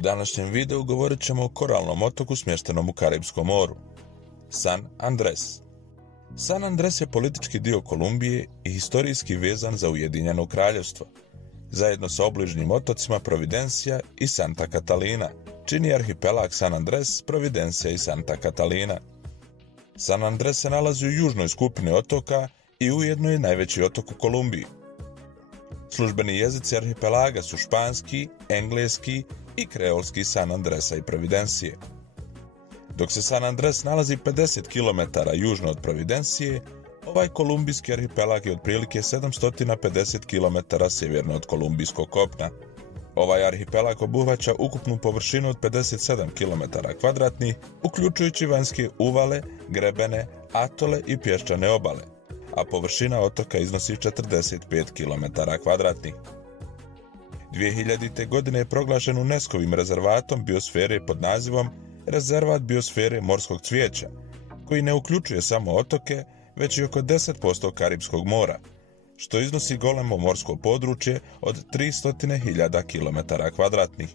U današnjem videu govorit ćemo o koralnom otoku smještenom u Karipskom moru. San Andres. San Andres je politički dio Kolumbije i historijski vezan za Ujedinjeno kraljevstvo. Zajedno sa obližnjim otocima Providencia i Santa Catalina čini arhipelag San Andres, Providencia i Santa Catalina. San Andres se nalazi u južnoj skupini otoka i ujedno je najveći otok u Kolumbiji. Službeni jezici arhipelaga su španski, engleski i kreolski San Andresa i Providencije. Dok se San Andres nalazi 50 km južno od Providencije, ovaj kolumbijski arhipelag je otprilike 750 km sjeverno od kolumbijskog kopna. Ovaj arhipelag obuhvaća ukupnu površinu od 57 km2, uključujući vanjske uvale, grebene, atole i pješčane obale, a površina otoka iznosi 45 km2. 2000. godine je proglašen UNESCO-vim rezervatom biosfere pod nazivom Rezervat biosfere morskog cvijeća, koji ne uključuje samo otoke, već i oko 10% Karipskog mora, što iznosi golemo morsko područje od 300.000 km2.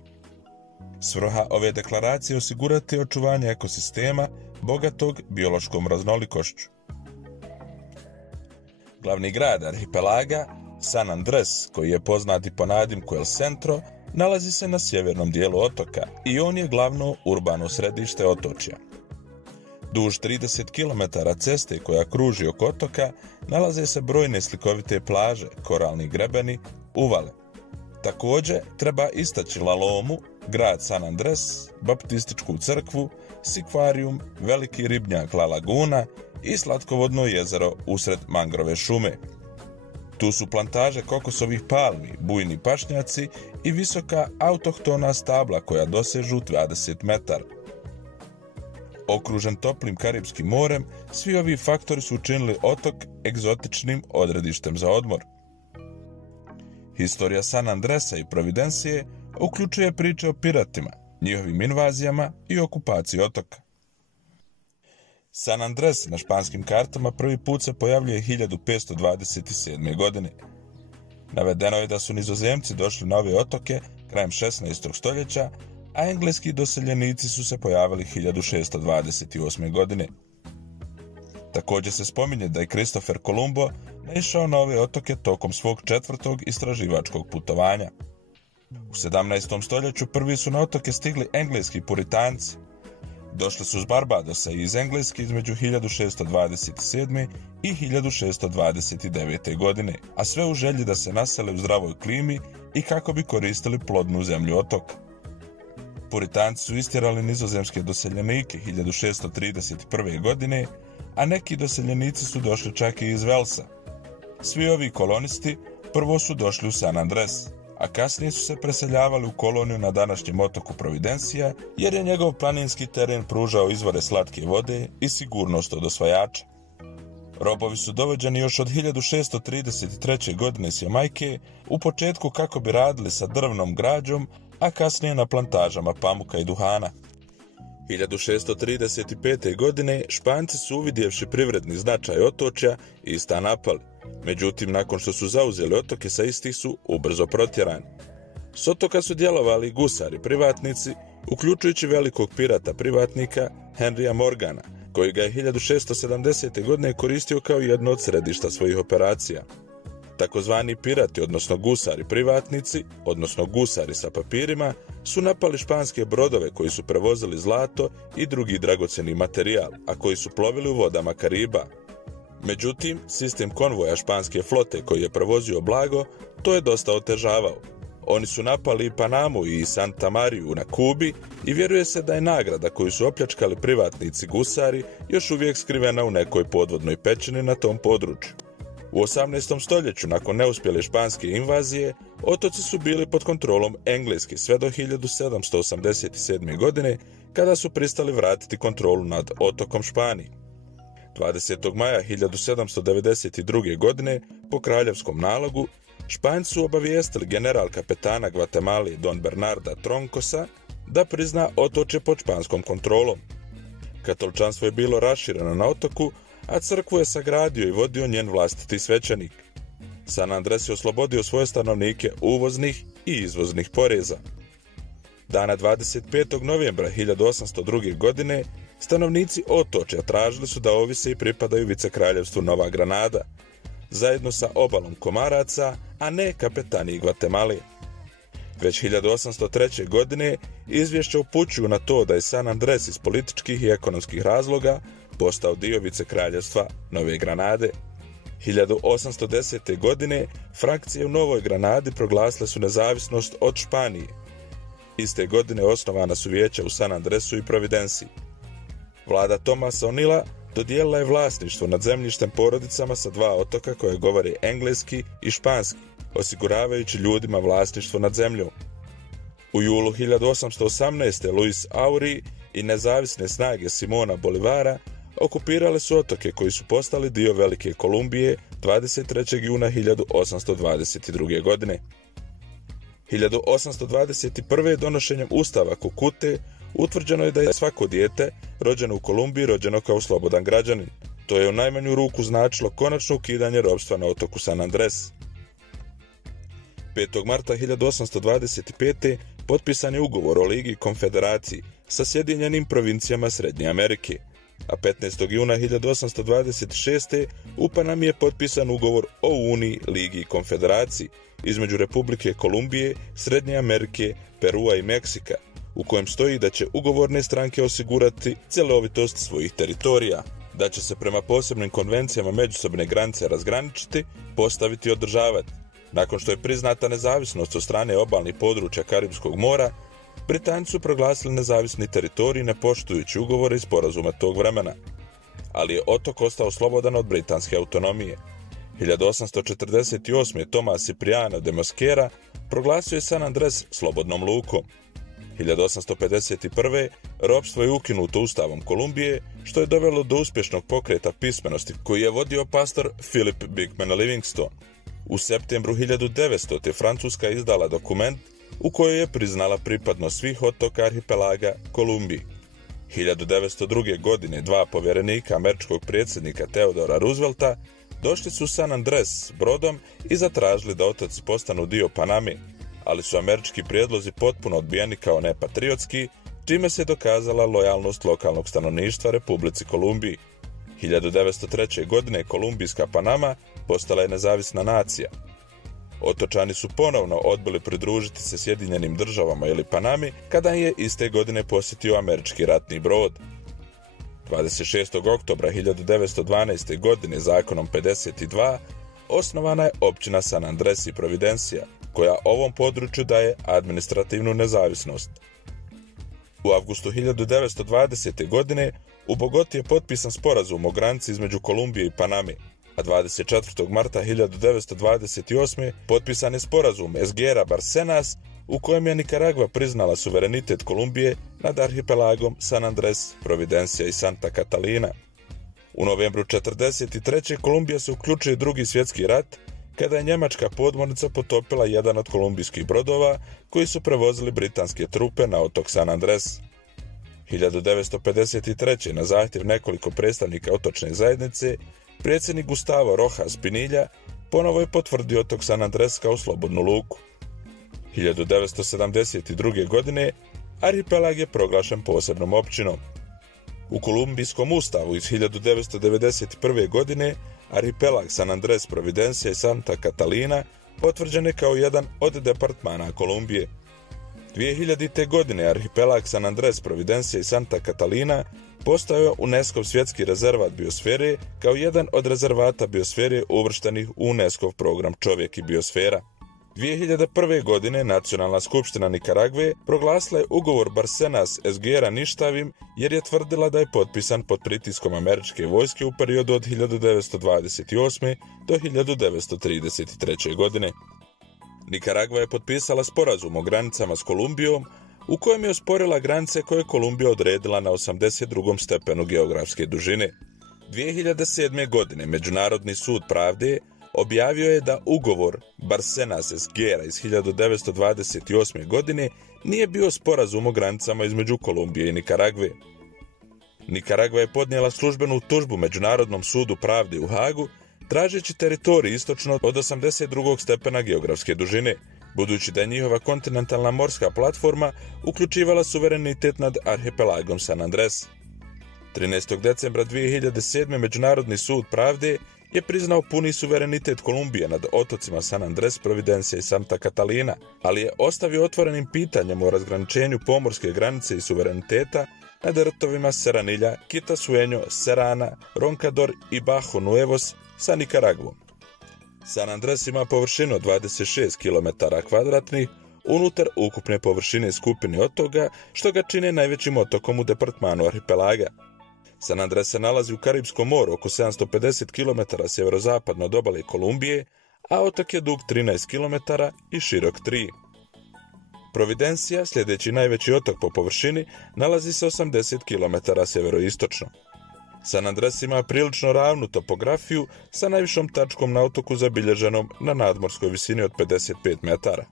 Svrha ove deklaracije je osigurati očuvanje ekosistema bogatog biološkom raznolikošću. Glavni grad arhipelaga, San Andres, koji je poznat i po nadimku El Centro, nalazi se na sjevernom dijelu otoka i on je glavno urbano središte otočja. Duž 30 km ceste koja kruži oko otoka nalaze se brojne slikovite plaže, koralni grebeni, uvale. Također treba istaći La Lomu, grad San Andres, baptističku crkvu, sikvarijum, veliki ribnjak La Laguna i slatkovodno jezero usred mangrove šume. Tu su plantaže kokosovih palmi, bujni pašnjaci i visoka autohtona stabla koja dosežu 20 metara. Okružen toplim Karipskim morem, svi ovi faktori su učinili otok egzotičnim odredištem za odmor. Historija San Andresa i Providencije uključuje priče o piratima, njihovim invazijama i okupaciji otoka. San Andres na španskim kartama prvi put se pojavljuje 1527. godine. Navedeno je da su Nizozemci došli na ove otoke krajem 16. stoljeća, a engleski doseljenici su se pojavili 1628. godine. Također se spominje da je Kristofer Kolumbo naišao na ove otoke tokom svog 4. istraživačkog putovanja. U 17. stoljeću prvi su na otoke stigli engleski puritanci. Došli su s Barbadosa i iz Engleske između 1627. i 1629. godine, a sve u želji da se nasele u zdravoj klimi i kako bi koristili plodnu zemlju otoka. Puritanci su istjerali nizozemske doseljenike 1631. godine, a neki doseljenici su došli čak i iz Velsa. Svi ovi kolonisti prvo su došli u San Andres, a kasnije su se preseljavali u koloniju na današnjem otoku Providencija, jer je njegov planinski teren pružao izvore slatke vode i sigurnost od osvajača. Robovi su dovođeni još od 1633. godine s Jamajke, u početku kako bi radili sa drvnom građom, a kasnije na plantažama pamuka i duhana. 1635. godine Španci su, uvidjevši privredni značaj otočja, ista napali. Međutim, nakon što su zauzeli otoke, sa istih su ubrzo protjerani. S otoka su djelovali gusari privatnici, uključujući velikog pirata privatnika Henrya Morgana, koji ga je 1670. godine koristio kao jedno od središta svojih operacija. Takozvani pirati, odnosno gusari privatnici, odnosno gusari sa papirima, su napali španske brodove koji su prevozili zlato i drugi dragocjeni materijal, a koji su plovili u vodama Kariba. Međutim, sistem konvoja španske flote koji je prevozio blago, to je dosta otežavao. Oni su napali i Panamu i Santa Mariju na Kubi i vjeruje se da je nagrada koju su opljačkali privatnici gusari još uvijek skrivena u nekoj podvodnoj pećini na tom području. U 18. stoljeću, nakon neuspjele španske invazije, otoci su bili pod kontrolom Engleske sve do 1787. godine, kada su pristali vratiti kontrolu nad otokom Španiji. 20. maja 1792. godine, po kraljevskom nalogu, Španci su obavijestili general kapetana Gvatemale Don Bernarda Troncosa da prizna otočje pod španskom kontrolom. Katoličanstvo je bilo rašireno na otoku, a crkvu je sagradio i vodio njen vlastiti svećenik. San Andres je oslobodio svoje stanovnike uvoznih i izvoznih poreza. Dana 25. novembra 1802. godine stanovnici otočja tražili su da ovise i pripadaju vicekraljevstvu Nova Granada, zajedno sa obalom Komaraca, a ne kapetaniji Gvatemale. Već 1803. godine izvješća upućuju na to da je San Andres iz političkih i ekonomskih razloga postao dio vicekraljevstva Nove Granade. 1810. godine frakcije u Novoj Granadi proglasile su nezavisnost od Španije. Iste godine osnovana su vijeća u San Andresu i Providenciji. Vlada Tomasa O'Neilla dodijelila je vlasništvo nad zemljištem porodicama sa 2 otoka koje govore engleski i španski, osiguravajući ljudima vlasništvo nad zemljom. U julu 1818. Luis Auri i nezavisne snage Simona Bolivara okupirale su otoke koji su postali dio Velike Kolumbije 23. juna 1822. godine. 1821. donošenjem ustava Kukute utvrđeno je da je svako dijete rođeno u Kolumbiji rođeno kao slobodan građanin. To je u najmanju ruku značilo konačno ukidanje ropstva na otoku San Andres. 5. marta 1825. potpisan je ugovor o Ligi i Konfederaciji sa Sjedinjenim provincijama Srednje Amerike, a 15. juna 1826. u Panami je potpisan ugovor o Uniji, Ligi i Konfederaciji između Republike Kolumbije, Srednje Amerike, Perua i Meksika, u kojem stoji da će ugovorne stranke osigurati cjelovitost svojih teritorija, da će se prema posebnim konvencijama međusobne granice razgraničiti, postaviti i održavati. Nakon što je priznata nezavisnost od strane obalnih područja Karibskog mora, Britanci su proglasili nezavisni teritorij ne poštujući ugovore i sporazume tog vremena, ali je otok ostao slobodan od britanske autonomije. 1848. Tomas Cipriano de Mosquera proglasio je San Andres slobodnom lukom. 1851. ropstvo je ukinuto Ustavom Kolumbije, što je dovelo do uspješnog pokreta pismenosti koji je vodio pastor Philip Bigman Livingstone. U septembru 1900. Francuska je izdala dokument u kojoj je priznala pripadnost svih otoka arhipelaga Kolumbiji. 1902. godine 2 povjerenika američkog predsjednika Theodora Roosevelta došli su u San Andres brodom i zatražili da otoci postanu dio Paname, ali su američki prijedlozi potpuno odbijeni kao nepatriotski, čime se dokazala lojalnost lokalnog stanovništva Republici Kolumbiji. 1903. godine Kolumbijska Panama postala je nezavisna nacija. Otočani su ponovno odbili pridružiti se Sjedinjenim državama ili Panami kada je iste godine posjetio američki ratni brod. 26. oktobra 1912. godine zakonom 52 osnovana je općina San Andres i Providencija, koja ovom području daje administrativnu nezavisnost. U avgustu 1920. godine u Bogoti je potpisan sporazum o granici između Kolumbije i Paname, a 24. marta 1928. potpisan je sporazum Esguera Barcenas u kojem je Nikaragva priznala suverenitet Kolumbije nad arhipelagom San Andres, Providencija i Santa Catalina. U novembru 1943. Kolumbija se uključuje u Drugi svjetski rat, kada je njemačka podmornica potopila jedan od kolumbijskih brodova koji su prevozili britanske trupe na otok San Andres. 1953. na zahtjev nekoliko predstavnika otočne zajednice, predsjednik Gustavo Rojas Pinilla ponovo je potvrdio otok San Andres kao slobodnu luku. 1972. godine arhipelag je proglašen posebnom općinom. U Kolumbijskom ustavu iz 1991. godine arhipelag San Andres, Providencija i Santa Catalina potvrđen je kao jedan od departmana Kolumbije. 2000. godine arhipelag San Andres, Providencija i Santa Catalina postao je UNESCO svjetski rezervat biosfere kao jedan od rezervata biosfere uvrštenih u UNESCO program Čovjek i biosfera. 2001. godine Nacionalna skupština Nikaragve proglasila je ugovor Barcenas Esguera ništavim jer je tvrdila da je potpisan pod pritiskom američke vojske u periodu od 1928. do 1933. godine. Nikaragva je potpisala sporazum o granicama s Kolumbijom u kojem je osporila granice koje je Kolumbija odredila na 82. stepenu geografske dužine. 2007. godine Međunarodni sud pravde objavio je da ugovor Barcenas Esguera iz 1928. godine nije bio sporazum o granicama između Kolumbije i Nikaragve. Nikaragva je podnijela službenu tužbu Međunarodnom sudu pravde u Hagu, tražeći teritorij istočno od 82. stepena geografske dužine, budući da je njihova kontinentalna morska platforma uključivala suverenitet nad arhipelagom San Andres. 13. decembra 2007. Međunarodni sud pravde je priznao puni suverenitet Kolumbije nad otocima San Andres, Providencia i Santa Catalina, ali je ostavio otvorenim pitanjem o razgraničenju pomorske granice i suvereniteta nad rtovima Serranilla, Quitasueño, Serrana, Roncador i Bajo Nuevos sa Nikaragvom. San Andres ima površinu 26 km2 unutar ukupne površine skupine otoka, što ga čine najvećim otokom u departmanu arhipelaga. San Andres se nalazi u Karibskom moru oko 750 km sjeverozapadno od obale Kolumbije, a otok je dug 13 km i širok 3. Providencia, sljedeći najveći otok po površini, nalazi se 80 km sjeveroistočno. San Andres ima prilično ravnu topografiju sa najvišom tačkom na otoku zabilježenom na nadmorskoj visini od 55 metara.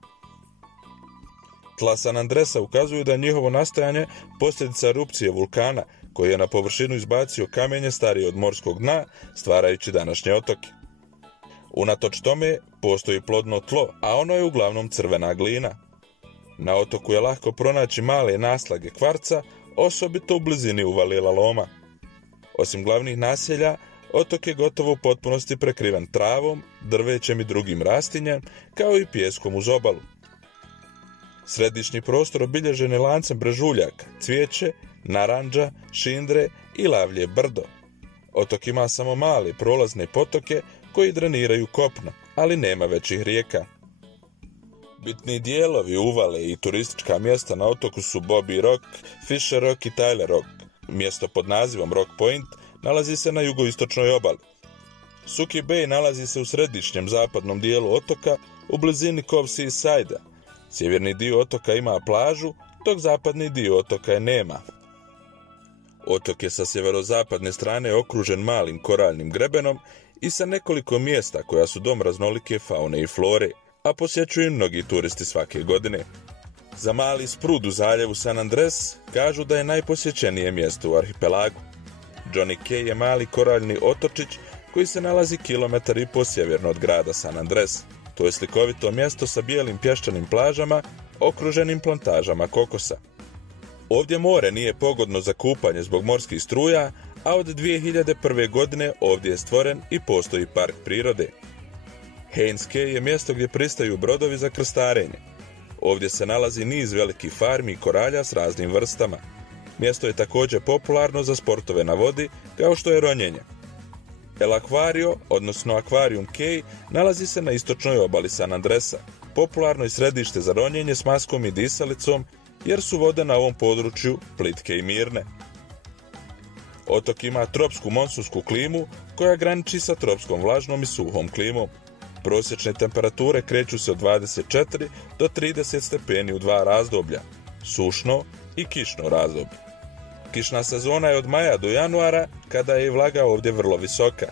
Tla San Andresa ukazuju da je njihovo nastajanje posljedica erupcije vulkana koji je na površinu izbacio kamenje starije od morskog dna, stvarajući današnje otoke. Unatoč tome, postoji plodno tlo, a ono je uglavnom crvena glina. Na otoku je lahko pronaći male naslage kvarca, osobito u blizini uvalila loma. Osim glavnih naselja, otok je gotovo u potpunosti prekriven travom, drvećem i drugim rastinjem, kao i pijeskom uz obalu. Središnji prostor obilježen je lancem brežuljaka, cvijeće, narandža, šindre i lavlje brdo. Otok ima samo male prolazne potoke koji dreniraju kopno, ali nema većih rijeka. Bitni dijelovi uvale i turistička mjesta na otoku su Bobby Rock, Fisher Rock i Tyler Rock. Mjesto pod nazivom Rock Point nalazi se na jugoistočnoj obali. Suki Bay nalazi se u središnjem zapadnom dijelu otoka u blizini Cove Seaside-a. Sjeverni dio otoka ima plažu, dok zapadni dio otoka je nema. Otok je sa sjeverozapadne strane okružen malim koraljnim grebenom i sa nekoliko mjesta koja su dom raznolike faune i flore, a posjećuju mnogi turisti svake godine. Za mali sprud u zaljevu San Andres kažu da je najposjećenije mjesto u arhipelagu. Johnny Cay je mali koraljni otočić koji se nalazi 1,5 km sjeverno od grada San Andres. To je slikovito mjesto sa bijelim pješčanim plažama, okruženim plantažama kokosa. Ovdje more nije pogodno za kupanje zbog morskih struja, a od 2001. godine ovdje je stvoren i postoji park prirode. Haynes Cay je mjesto gdje pristaju brodovi za krstarenje. Ovdje se nalazi niz velikih farmi i koralja s raznim vrstama. Mjesto je također popularno za sportove na vodi, kao što je ronjenje. El Aquario, odnosno Aquarium Cay, nalazi se na istočnoj obali San Andresa, popularno je središte za ronjenje s maskom i disalicom, jer su vode na ovom području plitke i mirne. Otok ima tropsku monsunsku klimu, koja graniči sa tropskom vlažnom i suhom klimom. Prosječne temperature kreću se od 24 do 30 stepeni u dva razdoblja, sušno i kišno razdoblje. Kišna sezona je od maja do januara, kada je i vlaga ovdje vrlo visoka.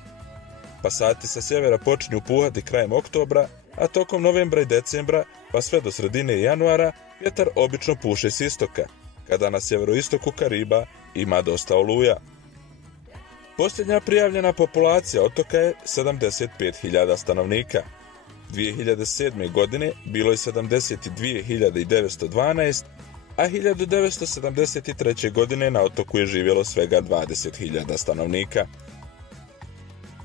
Pasati sa sjevera počinju puhati krajem oktobra, a tokom novembra i decembra, pa sve do sredine januara, vjetar obično puše s istoka, kada na sjeveroistoku Kariba ima dosta oluja. Posljednja prijavljena populacija otoka je 75.000 stanovnika. 2007. godine bilo je 72.912, a 1973. godine na otoku je živjelo svega 20.000 stanovnika.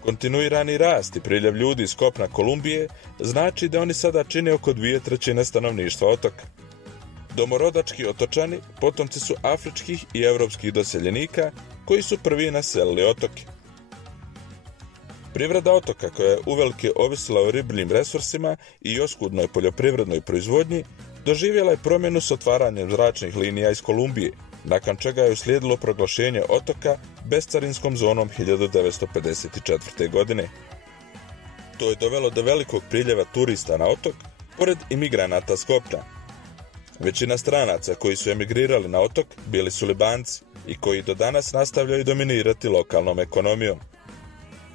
Kontinuirani rast i priljev ljudi iz kopna Kolumbije znači da oni sada čine oko 2/3 stanovništva otoka. Domorodački otočani potomci su afričkih i evropskih doseljenika koji su prvi naselili otoke. Privreda otoka, koja je uvelike ovisila o ribljim resursima i oskudnoj poljoprivrednoj proizvodnji, doživjela je promjenu s otvaranjem zračnih linija iz Kolumbije, nakon čega je uslijedilo proglašenje otoka bescarinskom zonom 1954. godine. To je dovelo do velikog priljeva turista na otok, pored imigranata s kopna. Većina stranaca koji su emigrirali na otok bili su Libanci i koji do danas nastavljaju dominirati lokalnom ekonomijom.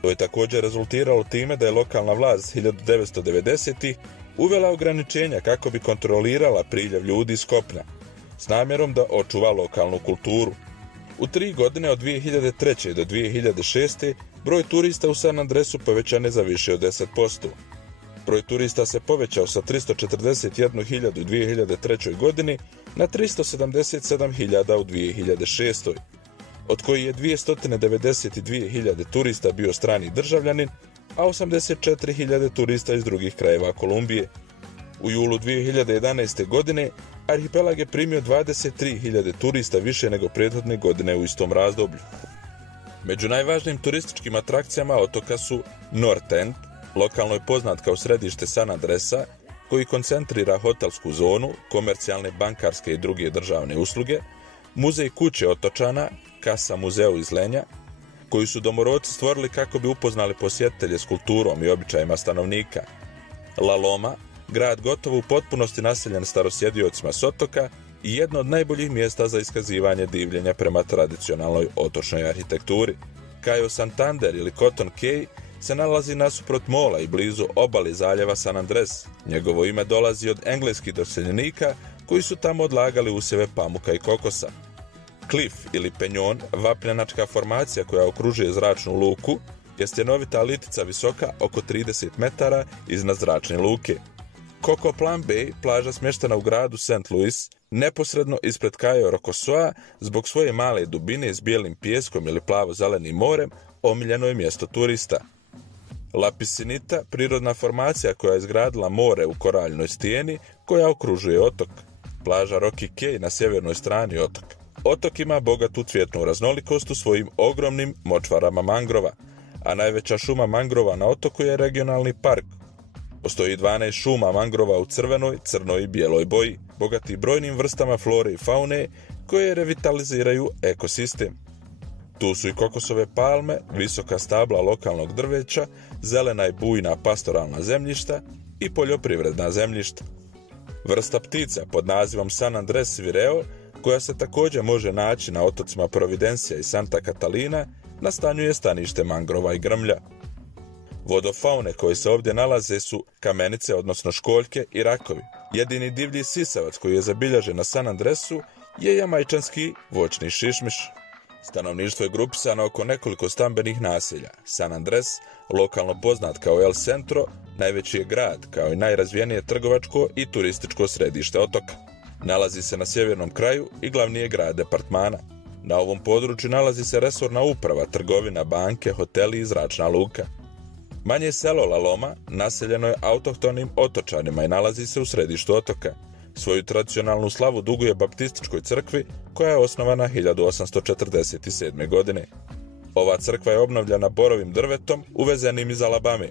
To je također rezultiralo time da je lokalna vlast 1990-ih uvela ograničenja kako bi kontrolirala priljev ljudi iz kopna, s namjerom da očuva lokalnu kulturu. U 3 godine od 2003. do 2006. broj turista u San Andresu povećan je za više od 10%. Broj turista se povećao sa 341.000 u 2003. godini na 377.000 u 2006. od kojih je 292.000 turista bio strani državljanin, a 84.000 turista iz drugih krajeva Kolumbije. U julu 2011. godine arhipelag je primio 23.000 turista više nego prethodne godine u istom razdoblju. Među najvažnijim turističkim atrakcijama otoka su North End, lokalno je poznat kao središte San Andresa, koji koncentrira hotelsku zonu, komercijalne, bankarske i druge državne usluge, muzej kuće otočana, Casa Museo iz Lenja, koju su domoroci stvorili kako bi upoznali posjetitelje s kulturom i običajima stanovnika, La Loma, grad gotovo u potpunosti naseljen starosjediocima s otoka i jedno od najboljih mjesta za iskazivanje divljenja prema tradicionalnoj otočnoj arhitekturi. Cayo Santander ili Cotton Cay se nalazi nasuprot mola i blizu obali zaljeva San Andres. Njegovo ime dolazi od engleskih doseljenika koji su tamo odlagali usjeve pamuka i kokosa. Klif ili penjon, vapnjanačka formacija koja okružuje zračnu luku, je stjenovita litica visoka oko 30 metara iznad zračne luke. Coco Plum Bay, plaža smještena u gradu St. Louis, neposredno ispred Cayo Rocosoa, zbog svoje male dubine s bijelim pijeskom ili plavo-zelenim morem, omiljeno je mjesto turista. La Piscinita, prirodna formacija koja je izgradila more u koraljnoj stijeni koja okružuje otok. Plaža Rocky Cay na sjevernoj strani otoka. Otok ima bogatu cvjetnu raznolikost u svojim ogromnim močvarama mangrova, a najveća šuma mangrova na otoku je regionalni park. Postoji 12 šuma mangrova u crvenoj, crnoj i bijeloj boji, bogati brojnim vrstama flore i faune koje revitaliziraju ekosistem. Tu su i kokosove palme, visoka stabla lokalnog drveća, zelena i bujna pastoralna zemljišta i poljoprivredna zemljišta. Vrsta ptica pod nazivom San Andres vireo, koja se također može naći na otocima Providencija i Santa Catalina, nastanjuje stanište mangrova i grmlja. Vodofaune koje se ovdje nalaze su kamenice, odnosno školjke i rakovi. Jedini divlji sisavac koji je zabilježen na San Andresu je jamajčanski voćni šišmiš. Stanovništvo je grupisano oko nekoliko stambenih naselja. San Andres, lokalno poznat kao El Centro, najveći je grad kao i najrazvijenije trgovačko i turističko središte otoka. Nalazi se na sjevernom kraju i glavni je grad departmana. Na ovom području nalazi se resorna uprava, trgovina, banke, hoteli i zračna luka. Manje selo La Loma naseljeno je autohtonim otočanima i nalazi se u središtu otoka. Svoju tradicionalnu slavu duguje baptističkoj crkvi koja je osnovana 1847. godine. Ova crkva je obnovljena borovim drvetom uvezenim iz Alabame.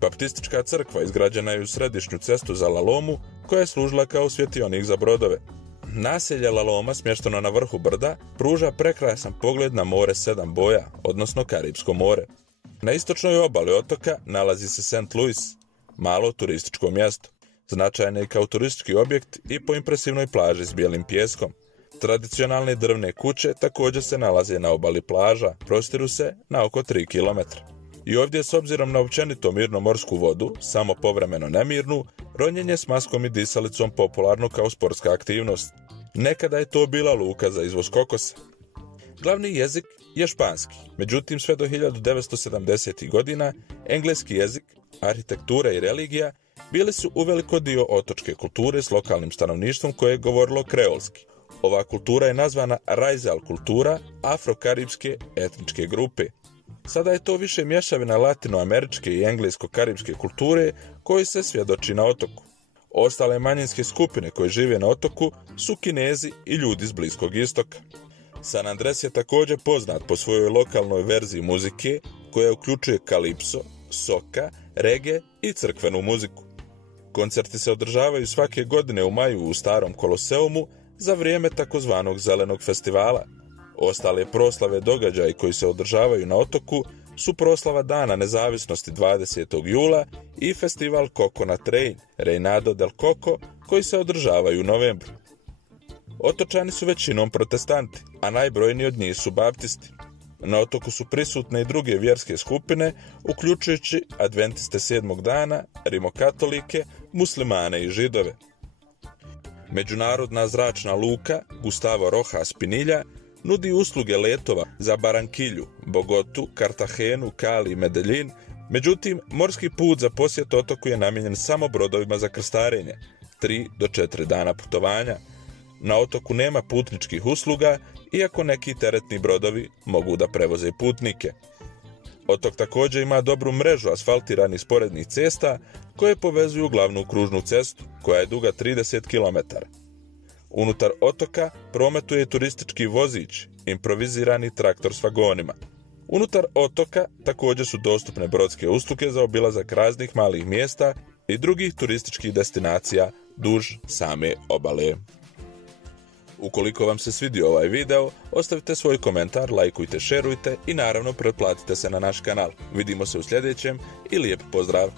Baptistička crkva izgrađena je u središnju cestu za La Lomu koja je služila kao svjetionik za brodove. Naselje La Loma, smješteno na vrhu brda, pruža prekrasan pogled na more 7 boja, odnosno Karipsko more. Na istočnoj obali otoka nalazi se St. Louis, malo turističko mjesto. Značajan je kao turistički objekt i po impresivnoj plaži s bijelim pijeskom. Tradicionalne drvne kuće također se nalaze na obali plaža, prostiru se na oko 3 km. I ovdje, s obzirom na općenito mirnu morsku vodu, samo povremeno nemirnu, ronjenje s maskom i disalicom popularno kao sportska aktivnost. Nekada je to bila luka za izvoz kokosa. Glavni jezik je španski, međutim sve do 1970. godina engleski jezik, arhitektura i religija bili su uveliko dio otočke kulture s lokalnim stanovništvom koje je govorilo kreolski. Ova kultura je nazvana Raizal kultura afrokaripske etničke grupe. Sada je to više mješavina latinoameričke i englesko-karipske kulture koji se svjedoči na otoku. Ostale manjinske skupine koje žive na otoku su Kinezi i ljudi s Bliskog istoka. San Andres je također poznat po svojoj lokalnoj verziji muzike koja uključuje kalipso, soka, reggae i crkvenu muziku. Koncerti se održavaju svake godine u maju u starom Koloseumu za vrijeme takozvanog zelenog festivala. Ostale proslave događaji koji se održavaju na otoku su proslava Dana nezavisnosti 20. jula i festival Coconut Rain, Reinado del Coco, koji se održavaju u novembru. Otočani su većinom protestanti, a najbrojniji od njih su baptisti. Na otoku su prisutne i druge vjerske skupine, uključujući adventiste 7. dana, rimokatolike, muslimane i židove. Međunarodna zračna luka Gustavo Rojas Pinilla nudi usluge letova za Baranquillu, Bogotu, Cartagenu, Cali i Medellin, Međutim, morski put za posjet otoku je namijenjen samo brodovima za krstarenje, 3 do 4 dana putovanja. Na otoku nema putničkih usluga, iako neki teretni brodovi mogu da prevoze putnike. Otok također ima dobru mrežu asfaltiranih sporednih cesta koje povezuju glavnu kružnu cestu, koja je duga 30 km. Unutar otoka prometuje turistički vozić, improvizirani traktor s vagonima. Unutar otoka također su dostupne brodske usluge za obilazak raznih malih mjesta i drugih turističkih destinacija duž same obale. Ukoliko vam se svidio ovaj video, ostavite svoj komentar, lajkujte, šerujte i naravno pretplatite se na naš kanal. Vidimo se u sljedećem i lijep pozdrav!